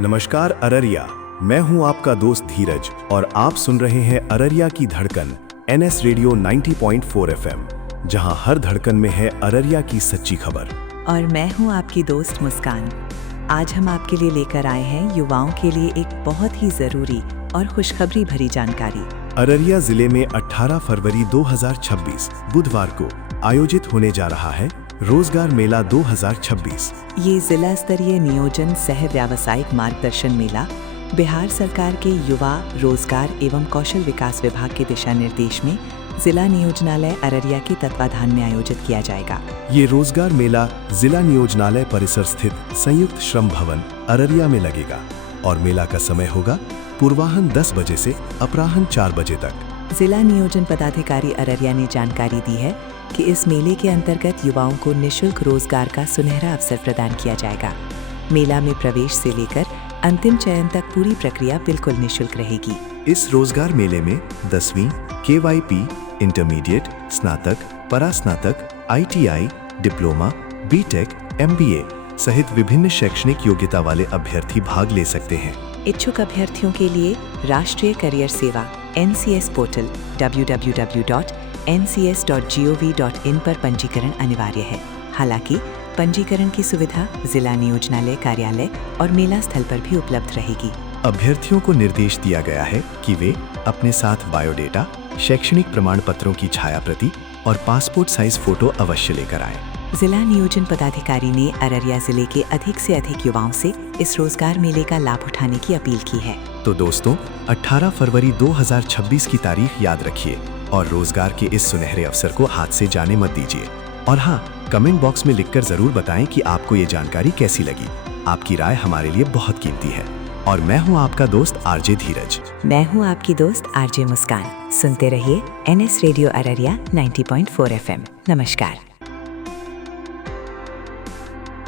नमस्कार अररिया, मैं हूं आपका दोस्त धीरज और आप सुन रहे हैं अररिया की धड़कन एनएस रेडियो 90.4 एफएम, जहां हर धड़कन में है अररिया की सच्ची खबर। और मैं हूं आपकी दोस्त मुस्कान। आज हम आपके लिए लेकर आए हैं युवाओं के लिए एक बहुत ही जरूरी और खुशखबरी भरी जानकारी। अररिया जिले में 18 फरवरी 2026 बुधवार को आयोजित होने जा रहा है रोजगार मेला 2026। ये जिला स्तरीय नियोजन सह व्यावसायिक मार्गदर्शन मेला बिहार सरकार के युवा रोजगार एवं कौशल विकास विभाग के दिशा निर्देश में जिला नियोजनालय अररिया के तत्वाधान में आयोजित किया जाएगा। ये रोजगार मेला जिला नियोजनालय परिसर स्थित संयुक्त श्रम भवन अररिया में लगेगा और मेला का समय होगा पूर्वाह्न 10 बजे से अपराह्न 4 बजे तक। जिला नियोजन पदाधिकारी अररिया ने जानकारी दी है कि इस मेले के अंतर्गत युवाओं को निःशुल्क रोजगार का सुनहरा अवसर प्रदान किया जाएगा। मेला में प्रवेश से लेकर अंतिम चयन तक पूरी प्रक्रिया बिल्कुल निःशुल्क रहेगी। इस रोजगार मेले में 10वीं, KYP, इंटरमीडिएट, स्नातक, परास्नातक, ITI, डिप्लोमा, BTech, MBA सहित विभिन्न शैक्षणिक योग्यता वाले अभ्यर्थी भाग ले सकते हैं। इच्छुक अभ्यर्थियों के लिए राष्ट्रीय करियर सेवा NCS पोर्टल www.ncs.gov.in पर पंजीकरण अनिवार्य है। हालांकि पंजीकरण की सुविधा जिला नियोजनालय कार्यालय और मेला स्थल पर भी उपलब्ध रहेगी। अभ्यर्थियों को निर्देश दिया गया है कि वे अपने साथ बायोडेटा, शैक्षणिक प्रमाण पत्रों की छायाप्रति और पासपोर्ट साइज फोटो अवश्य लेकर आएं। जिला नियोजन पदाधिकारी ने अररिया जिले के अधिक से अधिक युवाओं से इस रोजगार मेले का लाभ उठाने की अपील की है। तो दोस्तों, 18 फरवरी 2026 की तारीख याद रखिए और रोजगार के इस सुनहरे अवसर को हाथ से जाने मत दीजिए। और हाँ, कमेंट बॉक्स में लिखकर जरूर बताएं कि आपको ये जानकारी कैसी लगी। आपकी राय हमारे लिए बहुत कीमती है। और मैं हूँ आपका दोस्त RJ धीरज। मैं हूँ आपकी दोस्त RJ मुस्कान। सुनते रहिए NS रेडियो अररिया 90.4 FM। नमस्कार।